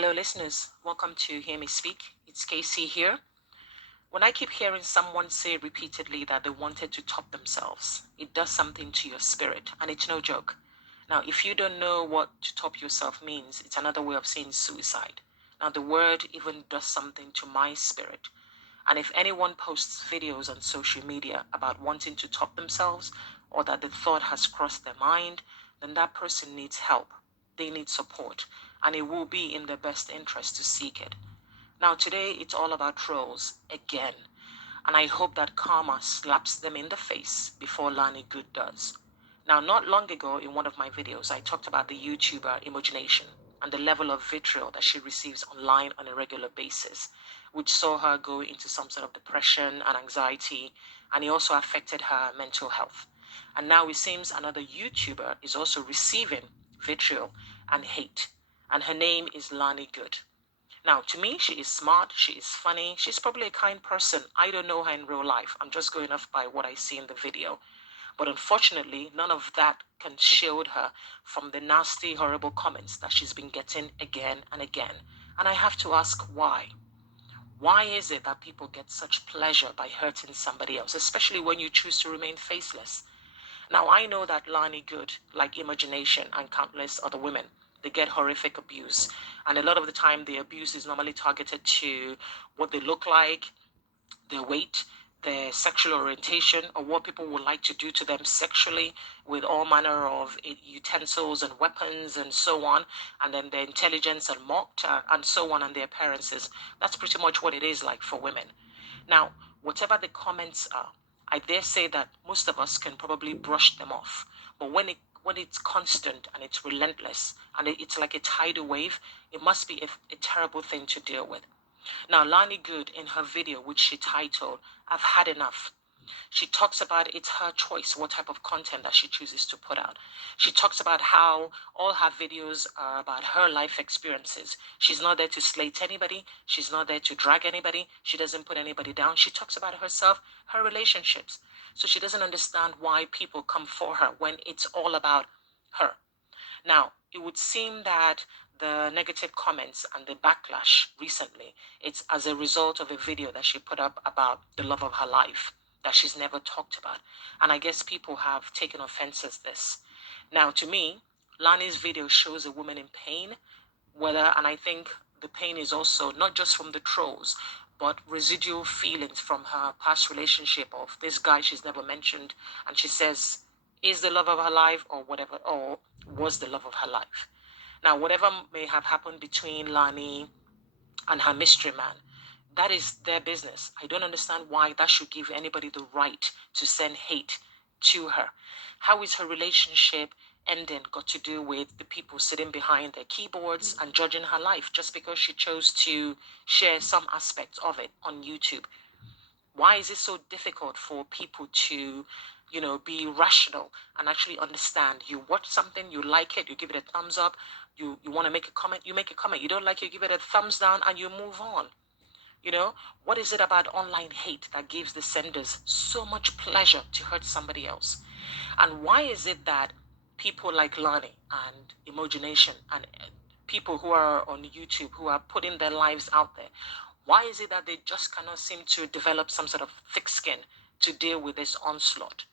Hello, listeners. Welcome to Hear Me Speak. It's Casey here. When I keep hearing someone say repeatedly that they wanted to top themselves, it does something to your spirit, and it's no joke. Now, if you don't know what to top yourself means, it's another way of saying suicide. Now, the word even does something to my spirit. And if anyone posts videos on social media about wanting to top themselves or that the thought has crossed their mind, then that person needs help. They need support, and it will be in their best interest to seek it. Now, today it's all about trolls again, and I hope that karma slaps them in the face before Lani Good does. Now, not long ago in one of my videos, I talked about the YouTuber Imagination and the level of vitriol that she receives online on a regular basis, which saw her go into some sort of depression and anxiety, and it also affected her mental health. And now it seems another YouTuber is also receiving vitriol and hate, and her name is Lani Good. Now, to me, she is smart, she is funny, she's probably a kind person. I don't know her in real life. I'm just going off by what I see in the video. But unfortunately, none of that can shield her from the nasty, horrible comments that she's been getting again and again. And I have to ask why. Why is it that people get such pleasure by hurting somebody else, especially when you choose to remain faceless? Now, I know that Lani Good, like Imagination and countless other women, they get horrific abuse. And a lot of the time, the abuse is normally targeted to what they look like, their weight, their sexual orientation, or what people would like to do to them sexually with all manner of utensils and weapons and so on, and then their intelligence and mocked and so on, and their appearances. That's pretty much what it is like for women. Now, whatever the comments are, I dare say that most of us can probably brush them off. But when it's constant and it's relentless and it's like a tidal wave, it must be a terrible thing to deal with. Now, Lani Good, in her video, which she titled, I've Had Enough, she talks about it's her choice what type of content that she chooses to put out. She talks about how all her videos are about her life experiences. She's not there to slate anybody. She's not there to drag anybody. She doesn't put anybody down. She talks about herself, her relationships. So she doesn't understand why people come for her when it's all about her. Now, it would seem that the negative comments and the backlash recently, it's as a result of a video that she put up about the love of her life that she's never talked about. And I guess people have taken offense at this. Now, to me, Lani's video shows a woman in pain, and I think the pain is also not just from the trolls, but residual feelings from her past relationship of this guy she's never mentioned. And she says, is the love of her life or whatever, or was the love of her life. Now, whatever may have happened between Lani and her mystery man, that is their business. I don't understand why that should give anybody the right to send hate to her. How is her relationship ending got to do with the people sitting behind their keyboards and judging her life just because she chose to share some aspects of it on YouTube? Why is it so difficult for people to, be rational and actually understand? You watch something, you like it, you give it a thumbs up, you want to make a comment, you make a comment. You don't like it, you give it a thumbs down and you move on. What is it about online hate that gives the senders so much pleasure to hurt somebody else? And why is it that people like Lani and Imagination and people who are on YouTube who are putting their lives out there, why is it that they just cannot seem to develop some sort of thick skin to deal with this onslaught?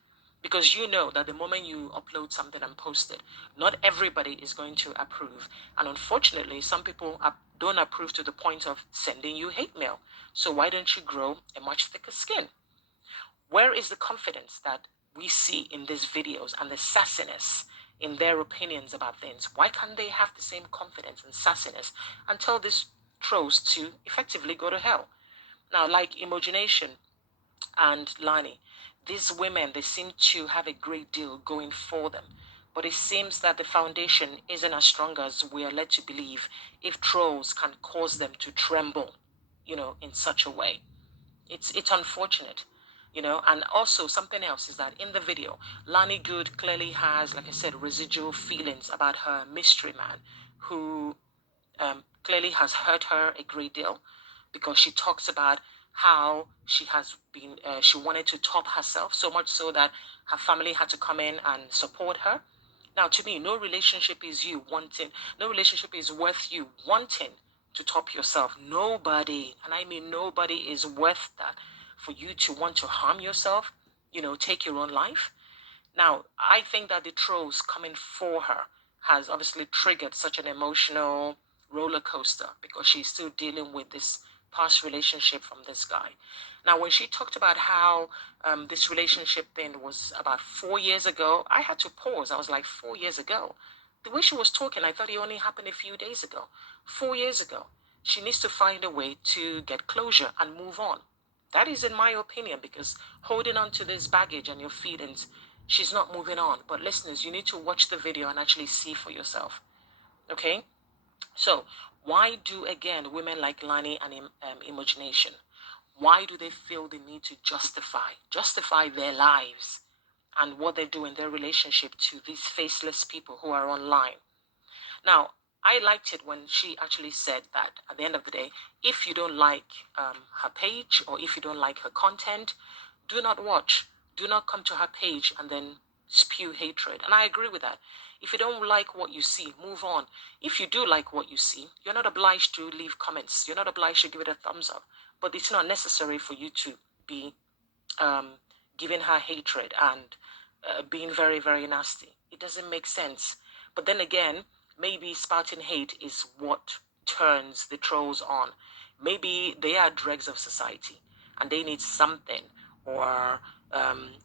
Because you know that the moment you upload something and post it, not everybody is going to approve. And unfortunately, some people don't approve to the point of sending you hate mail. So why don't you grow a much thicker skin? Where is the confidence that we see in these videos and the sassiness in their opinions about things? Why can't they have the same confidence and sassiness and tell these trolls to effectively go to hell? Now, like Imagination and Lani, these women, they seem to have a great deal going for them. But it seems that the foundation isn't as strong as we are led to believe if trolls can cause them to tremble, in such a way. It's unfortunate. And also something else is that in the video, Lani Good clearly has, like I said, residual feelings about her mystery man who clearly has hurt her a great deal, because she talks about how she wanted to top herself so much so that her family had to come in and support her. Now, to me, no relationship is worth you wanting to top yourself. Nobody, and I mean nobody, is worth that for you to want to harm yourself, take your own life. Now, I think that the trolls coming for her has obviously triggered such an emotional roller coaster because she's still dealing with this past relationship from this guy. Now, when she talked about how this relationship thing was about 4 years ago, I had to pause. I was like, 4 years ago? The way she was talking, I thought it only happened a few days ago. 4 years ago. She needs to find a way to get closure and move on. That is in my opinion, because holding on to this baggage and your feelings, she's not moving on. But listeners, you need to watch the video and actually see for yourself. Okay? So, why do, again, women like Lani and Imagination, why do they feel the need to justify their lives and what they do in their relationship to these faceless people who are online? Now, I liked it when she actually said that at the end of the day, if you don't like her page, or if you don't like her content, do not watch. Do not come to her page and then spew hatred. And I agree with that. If you don't like what you see, move on. If you do like what you see, you're not obliged to leave comments. You're not obliged to give it a thumbs up. But it's not necessary for you to be um, giving her hatred and being very, very nasty. It doesn't make sense. But then again, maybe spouting hate is what turns the trolls on. Maybe they are dregs of society and they need something, or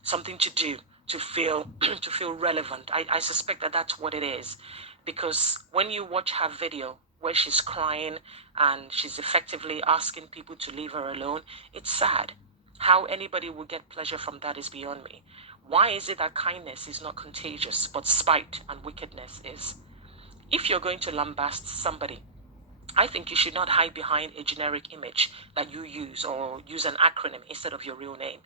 something to do to feel to feel relevant. I suspect that that's what it is, because when you watch her video where she's crying and she's effectively asking people to leave her alone, it's sad. How anybody will get pleasure from that is beyond me. Why is it that kindness is not contagious, but spite and wickedness is? If you're going to lambast somebody, I think you should not hide behind a generic image that you use, or use an acronym instead of your real name.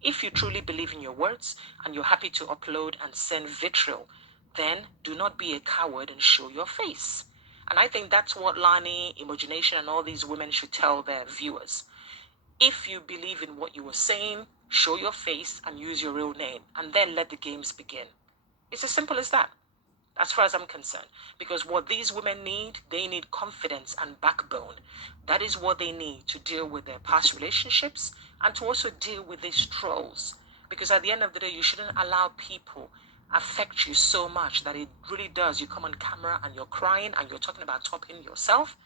If you truly believe in your words and you're happy to upload and send vitriol, then do not be a coward and show your face. And I think that's what Lani, Imagination, and all these women should tell their viewers. If you believe in what you were saying, show your face and use your real name, and then let the games begin. It's as simple as that, as far as I'm concerned. Because what these women need, they need confidence and backbone. That is what they need to deal with their past relationships and to also deal with these trolls. Because at the end of the day, you shouldn't allow people affect you so much that it really does. You come on camera and you're crying and you're talking about topping yourself.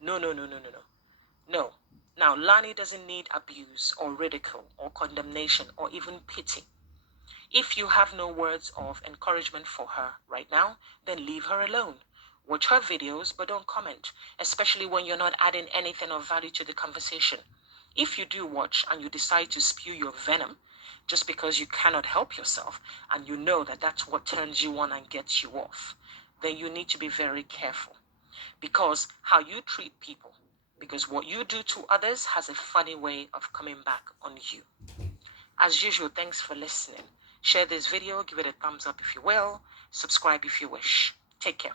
No, no, no, no, no, no. No. Now, Lani doesn't need abuse or ridicule or condemnation or even pity. If you have no words of encouragement for her right now, then leave her alone. Watch her videos, but don't comment, especially when you're not adding anything of value to the conversation. If you do watch and you decide to spew your venom just because you cannot help yourself, and you know that that's what turns you on and gets you off, then you need to be very careful. Because how you treat people, because what you do to others has a funny way of coming back on you. As usual, thanks for listening. Share this video, give it a thumbs up if you will, subscribe if you wish. Take care.